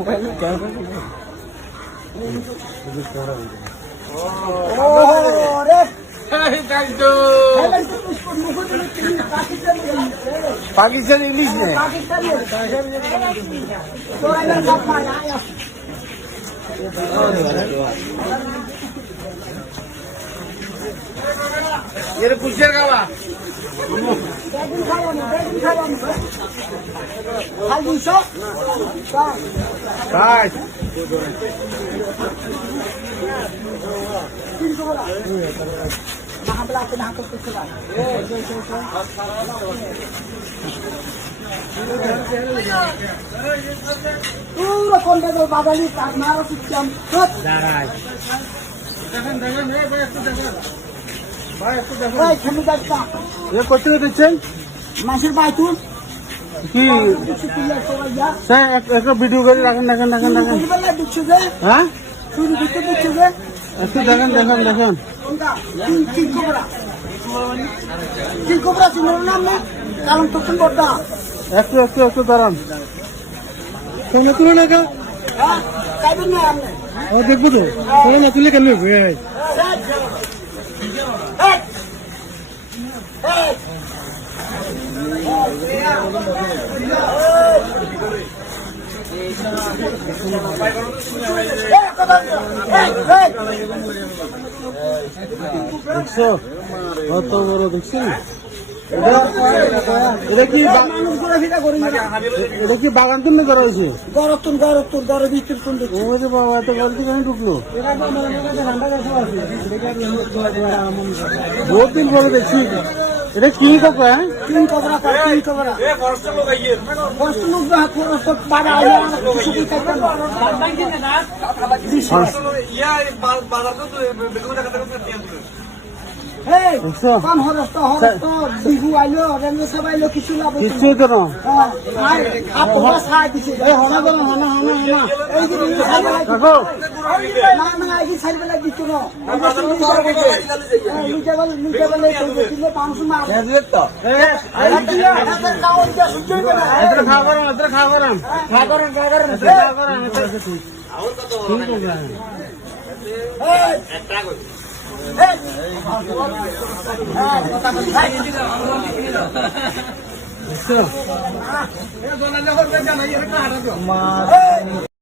mobile Pakistan English নেই এর পুষের গাওয়া বাঙালি করতে দিচ্ছেন মাসের বাইতুল কি একটা ভিডিও করে রাখেন দেখেন দেখেন দেখেন হ্যাঁ একটু দেখেন দেখেন দেখেন একটু একটু একটু দাঁড়ান তুলে না দেখবো তো না তুলে কেন দেখছো কত বড় দেখছি এটা কি বাগান তুমি করা হয়েছে বাবা এত গল্প কেন ঢুকলো বহুত দিন পরে দেখছি এটা কি কাকা বিহু আইলো সব আইলো কিছু কিছু তো মা